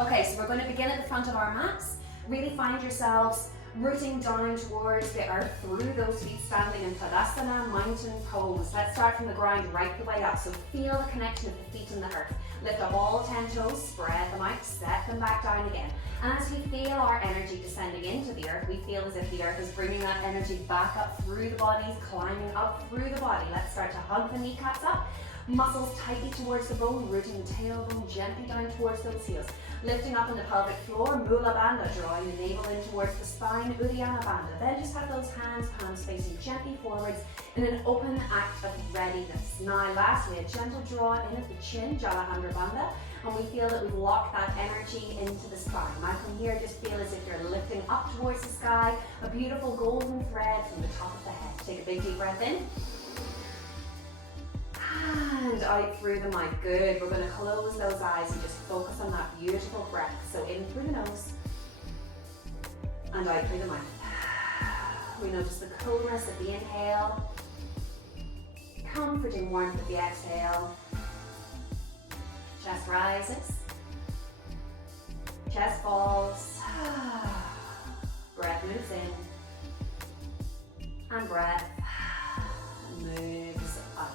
Okay, so we're going to begin at the front of our mats. Really find yourselves rooting down towards the earth through those feet standing in Tadasana, mountain pose. Let's start from the ground right the way up. So feel the connection of the feet and the earth. Lift up all 10 toes, spread them out, set them back down again. And as we feel our energy descending into the earth, we feel as if the earth is bringing that energy back up through the body, climbing up through the body. Let's start to hug the kneecaps up. Muscles tightly towards the bone, rooting the tailbone gently down towards those heels. Lifting up in the pelvic floor, Mula Bandha, drawing the navel in towards the spine, Uddiyana Bandha. Then just have those hands, palms facing gently forwards in an open act of readiness. Now lastly, a gentle draw in at the chin, Jalandhara Bandha, and we feel that we've locked that energy into the spine. Now from here, just feel as if you're lifting up towards the sky, a beautiful golden thread from the top of the head. Take a big deep breath in. And out through the mouth. Good. We're going to close those eyes and just focus on that beautiful breath. So in through the nose and out through the mouth. We notice the coolness of the inhale, comforting warmth of the exhale. Chest rises, chest falls, breath moves in, and breath moves out.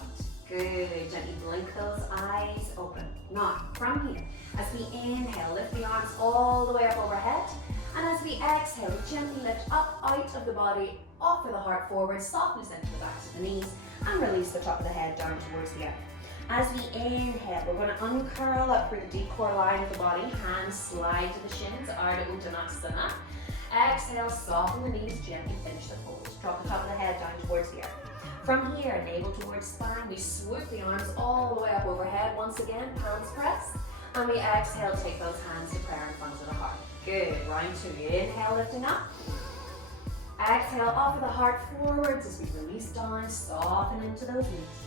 Good. Gently blink those eyes open. Now, from here, as we inhale, lift the arms all the way up overhead. And as we exhale, gently lift up out of the body, offer the heart forward, softness into the backs of the knees, and release the top of the head down towards the earth. As we inhale, we're going to uncurl up through the deep core line of the body. Hands slide to the shins, Ardha Uttanasana. Exhale, soften the knees, gently finish the fold. Drop the top of the head down towards the earth. From here, navel towards spine, we swoop the arms all the way up overhead. Once again, palms press. And we exhale, take those hands to prayer in front of the heart. Good. Round two. Inhale, lifting up. Exhale, offer the heart forwards as we release down, soften into those knees.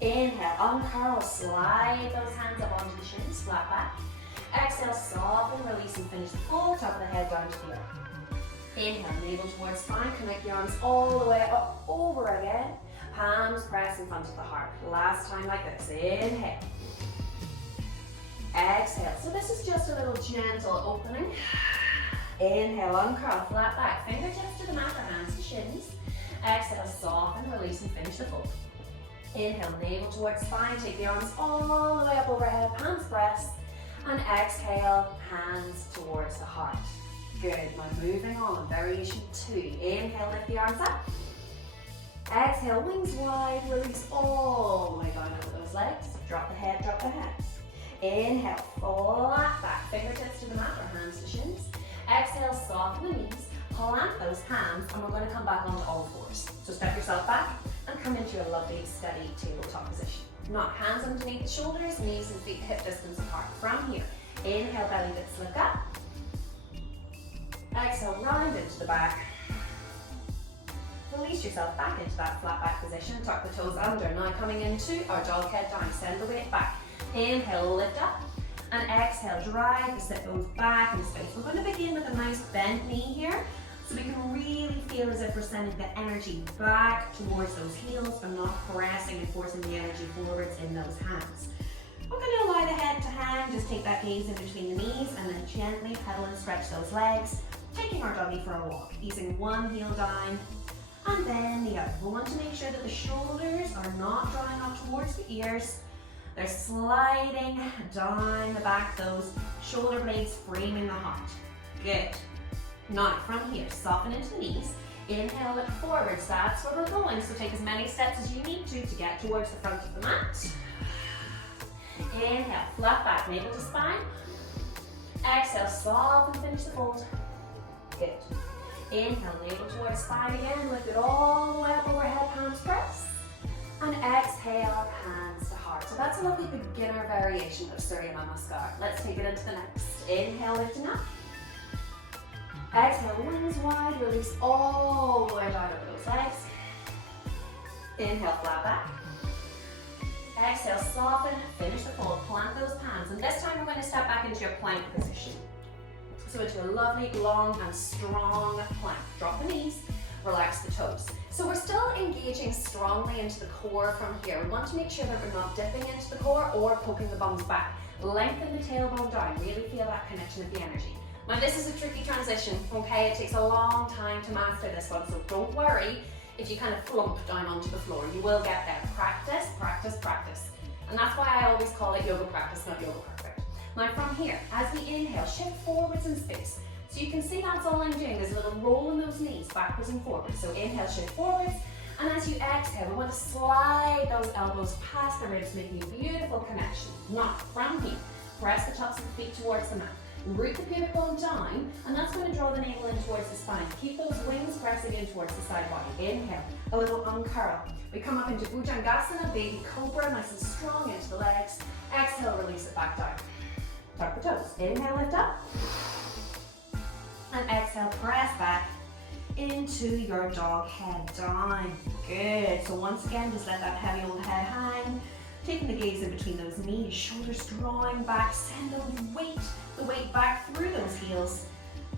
Inhale, uncurl, slide those hands up onto the shins, flat back. Exhale, soften, release and finish the fold, top of the head down to the earth. Inhale, navel towards spine, connect the arms all the way up, over again. Palms press in front of the heart. Last time like this. Inhale. Exhale. So this is just a little gentle opening. Inhale, uncurl, flat back. Fingertips to the mat or hands to shins. Exhale, soften, release and finish the fold. Inhale, navel towards spine. Take the arms all the way up overhead. Palms press. And exhale, hands towards the heart. Good. Now moving on, variation 2. Inhale, lift the arms up. Exhale, wings wide, release all the way down over those legs. Drop the head, drop the hands. Inhale, flat back, fingertips to the mat or hands to shins. Exhale, soften the knees, plant those hands, and we're going to come back onto all fours. So step yourself back and come into a lovely, steady tabletop position. Now, hands underneath the shoulders, knees and feet hip distance apart. From here, inhale, belly bits look up. Exhale, round into the back. Release yourself back into that flat back position. Tuck the toes under. Now coming into our dog head down. Send the weight back. Inhale, lift up. And exhale, drive the sit bones back into space. We're going to begin with a nice bent knee here. So we can really feel as if we're sending the energy back towards those heels and not pressing and forcing the energy forwards in those hands. We're going to allow the head to hang. Just take that gaze in between the knees and then gently pedal and stretch those legs. Taking our doggy for a walk, easing one heel down and then the other. We want to make sure that the shoulders are not drawing up towards the ears. They're sliding down the back, those shoulder blades framing the heart. Good. Now from here, soften into the knees. Inhale, look forwards. That's where we're going. So take as many steps as you need to get towards the front of the mat. Inhale, flat back, navel to spine. Exhale, soften, finish the fold. Good. Inhale, navel towards spine again. Lift it all the way up overhead, palms press. And exhale, hands to heart. So that's a lovely beginner variation of Surya Namaskar. Let's take it into the next. Inhale, lifting up. Exhale, wings wide, release all the way down over those legs. Inhale, flat back. Exhale, soften, finish the fold, plant those palms. And this time we're going to step back into your plank position. So into a lovely, long and strong plank. Drop the knees, relax the toes. So we're still engaging strongly into the core from here. We want to make sure that we're not dipping into the core or poking the bums back. Lengthen the tailbone down, really feel that connection of the energy. Now this is a tricky transition, okay? It takes a long time to master this one, so don't worry if you kind of flump down onto the floor. You will get there. Practice, practice, practice. And that's why I always call it yoga practice, not yoga perfect. Now from here, as we inhale, shift forwards in space. So you can see that's all I'm doing. There's a little roll in those knees, backwards and forwards. So inhale, shift forwards. And as you exhale, we want to slide those elbows past the ribs, making a beautiful connection. Now from here, press the tops of the feet towards the mat. Root the pubic bone down, and that's going to draw the navel in towards the spine. Keep those wings pressing in towards the side body. Inhale, a little uncurl. We come up into Bhujangasana, baby cobra, nice and strong into the legs. Exhale, release it back down. Tuck the toes. Inhale, lift up. And exhale, press back into your dog head down. Good. So once again, just let that heavy old head hang. Taking the gaze in between those knees, shoulders drawing back, send the weight back through those heels.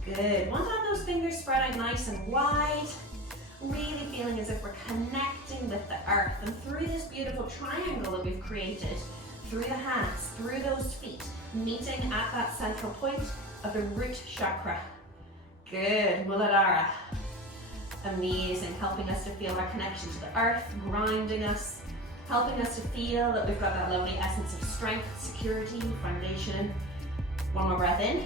Good. Want to have those fingers spread out nice and wide. Really feeling as if we're connecting with the earth and through this beautiful triangle that we've created, through the hands, through those feet, meeting at that central point of the root chakra. Good. Muladhara. Amazing. Helping us to feel our connection to the earth, grounding us, helping us to feel that we've got that lovely essence of strength, security, foundation. One more breath in.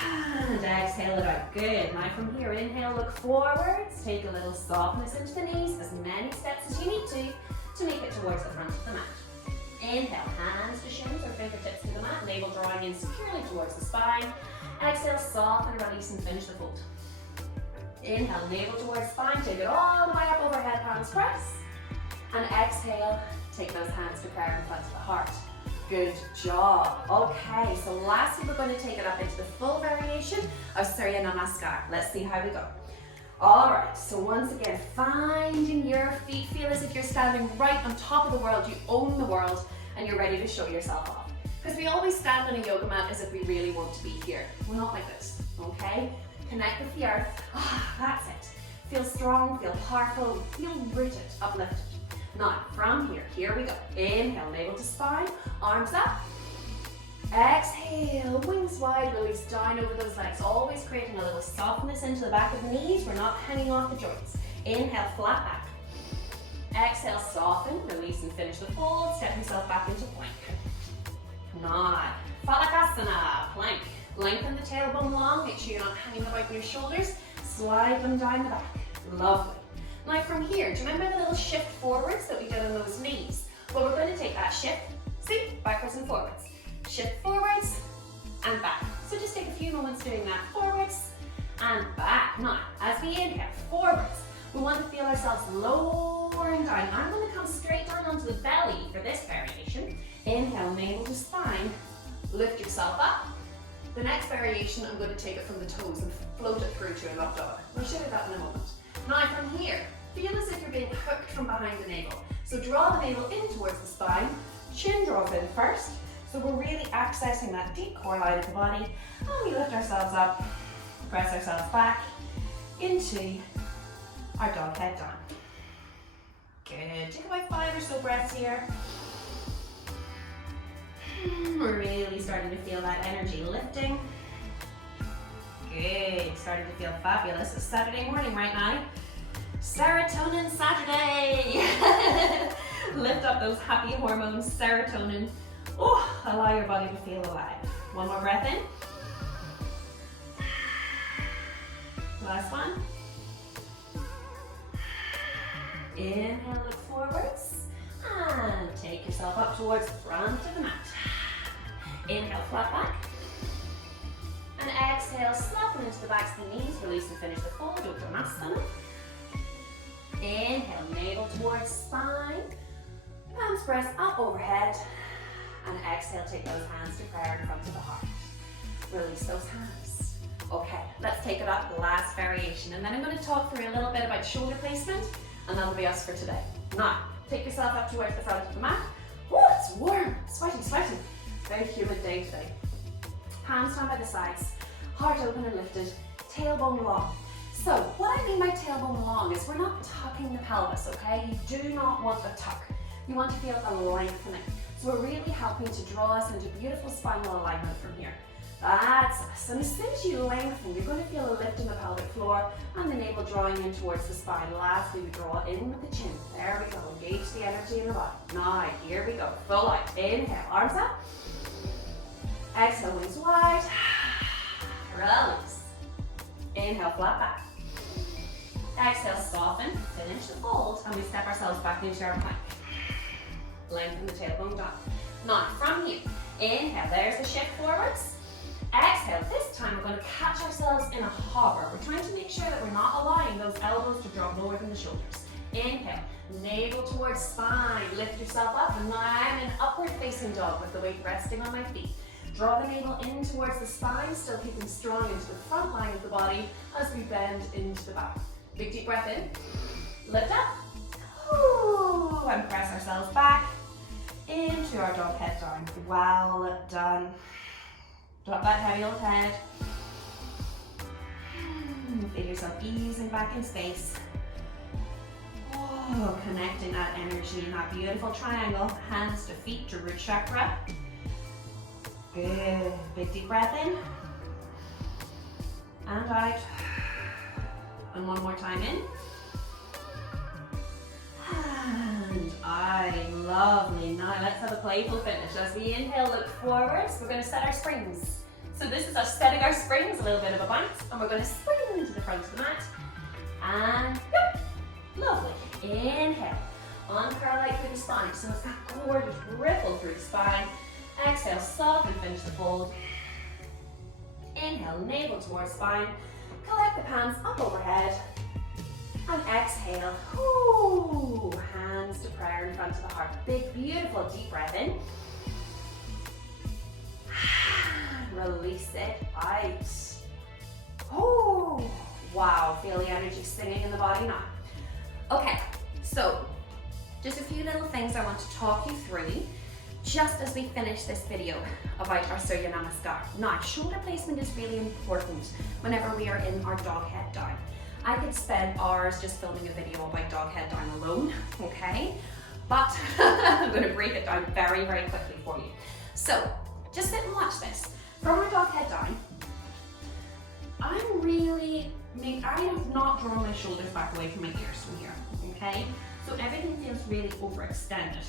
And exhale it out. Good. Now from here, inhale, look forwards. Take a little softness into the knees, as many steps as you need to make it towards the front of the mat. Inhale, hands to shins or fingertips to the mat, navel drawing in securely towards the spine. Exhale, soften, release and finish the fold. Inhale, navel towards spine, take it all the way up overhead, palms press. And exhale, take those hands to prayer in front of the heart. Good job. Okay, so lastly we're going to take it up into the full variation of Surya Namaskar. Let's see how we go. All right, so once again, finding your feet. Feel as if you're standing right on top of the world. You own the world and you're ready to show yourself off. Because we always stand on a yoga mat as if we really want to be here. We're not like this, okay? Connect with the earth. That's it. Feel strong, feel powerful, feel rooted, uplifted. Now, from here we go. Inhale, navel to spine, arms up. Exhale, wings wide, release down over those legs. Always creating a little softness into the back of the knees. We're not hanging off the joints. Inhale, flat back. Exhale, soften, release and finish the fold. Step yourself back into plank. Now, Phalakasana, plank. Lengthen the tailbone long, make sure you're not hanging about your shoulders. Slide them down the back. Lovely. Now from here, do you remember the little shift forwards that we did on those knees? Well, we're going to take that shift, see, backwards and forwards. Shift forwards and back. So just take a few moments doing that, forwards and back. Now, as we inhale, forwards, we want to feel ourselves lowering down. I'm going to come straight down onto the belly for this variation. Inhale, navel to spine, lift yourself up. The next variation, I'm going to take it from the toes and float it through to an up dog. I'll show you that in a moment. Now from here, feel as if you're being hooked from behind the navel. So draw the navel in towards the spine, chin draws in first. So we're really accessing that deep core line of the body. And we lift ourselves up, press ourselves back into our dog head down. Good, take about 5 or so breaths here. We're really starting to feel that energy lifting. Good, starting to feel fabulous. It's Saturday morning right now. Serotonin Saturday. Lift up those happy hormones, serotonin. Oh, allow your body to feel alive. One more breath in. Last one. Inhale, look forwards. And take yourself up towards the front of the mat. Inhale, flat back. And exhale, soften into the backs of the knees. Release and finish the fold, Namaste. Inhale, navel towards spine. Palms press up overhead. And exhale, take those hands to prayer in front of the heart. Release those hands. Okay, let's take it up, the last variation. And then I'm going to talk through a little bit about shoulder placement, and that'll be us for today. Now, take yourself up towards the front of the mat. Oh, it's warm, sweaty, sweaty. Very humid day today. Hands down by the sides, heart open and lifted, tailbone long. So, what I mean by tailbone long is we're not tucking the pelvis, okay? You do not want a tuck. You want to feel a lengthening. So we're really helping to draw us into beautiful spinal alignment from here. That's us. And as soon as you lengthen, you're going to feel a lift in the pelvic floor and the navel drawing in towards the spine. Lastly, we draw in with the chin. There we go. Engage the energy in the body. Now, here we go. Full out. Inhale, arms up. Exhale, wings wide. Release. Inhale, flat back. Exhale, soften. Finish the fold. And we step ourselves back into our plank. Lengthen the tailbone down. Now, from here, inhale. There's the shift forwards. Exhale, this time we're going to catch ourselves in a hover. We're trying to make sure that we're not allowing those elbows to drop lower than the shoulders. Inhale, navel towards spine, lift yourself up, and now I'm in upward facing dog with the weight resting on my feet. Draw the navel in towards the spine, still keeping strong into the front line of the body as we bend into the back. Big deep breath in, lift up, ooh, and press ourselves back into our dog head down. Well done. Drop that heavy old head. Feel yourself easing back in space. Oh, connecting that energy in that beautiful triangle. Hands to feet to root chakra. Good. Big deep breath in. And out. And one more time in. And out. Lovely. Now let's have a playful finish. As we inhale, look forwards. We're going to set our springs. So this is us setting our springs, a little bit of a bounce, and we're going to spring into the front of the mat. And yep, lovely. Inhale, uncurl out through the spine. So it's that gorgeous ripple through the spine. Exhale, soften, finish the fold. Inhale, navel towards spine. Collect the palms up overhead. And exhale, ooh, hands to prayer in front of the heart. Big, beautiful, deep breath in. Release it out. Oh, wow, feel the energy singing in the body now. Okay, so just a few little things I want to talk you through just as we finish this video about our Surya Namaskar. Now, shoulder placement is really important whenever we are in our dog head down. I could spend hours just filming a video about dog head down alone, okay? But I'm going to break it down very, very quickly for you. So, just sit and watch this. From our dog head down, I have not drawn my shoulders back away from my ears from here, okay? So everything feels really overextended.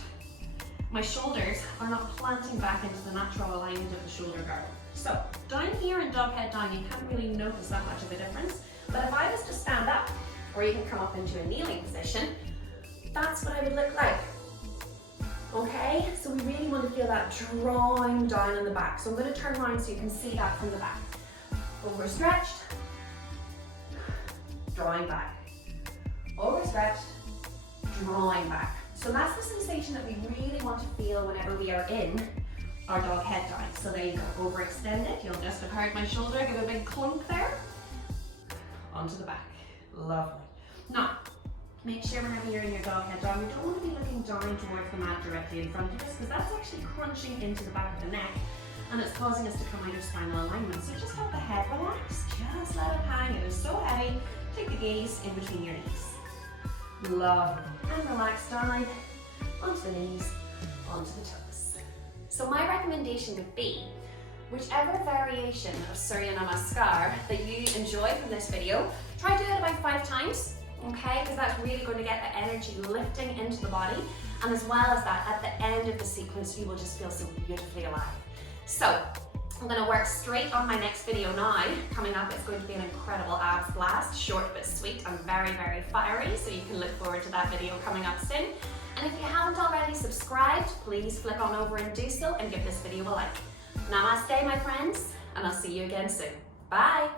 My shoulders are not planting back into the natural alignment of the shoulder girdle. So down here in dog head down, you can't really notice that much of a difference. But if I was to stand up, or you can come up into a kneeling position, that's what I would look like. Okay, so we really want to feel that drawing down in the back. So I'm going to turn around so you can see that from the back. Overstretched, drawing back. Overstretched, drawing back. So that's the sensation that we really want to feel whenever we are in our dog head down. So there you go, overextended. You'll just have heard my shoulder give a big clunk there. Onto the back. Lovely. Now, make sure whenever you're in your dog head down, you don't want to be looking down towards the mat directly in front of us, because that's actually crunching into the back of the neck and it's causing us to come out of spinal alignment. So just let the head relax, just let it hang. It is so heavy. Take the gaze in between your knees. Lovely. And relax down onto the knees, onto the toes. So my recommendation would be, whichever variation of Surya Namaskar that you enjoy from this video, try to do it about 5 times. Okay, because that's really going to get the energy lifting into the body, and as well as that, at the end of the sequence, you will just feel so beautifully alive. So, I'm going to work straight on my next video now. Coming up, it's going to be an incredible abs blast, short but sweet and very, very fiery, so you can look forward to that video coming up soon. And if you haven't already subscribed, please flick on over and do so, and give this video a like. Namaste, my friends, and I'll see you again soon. Bye!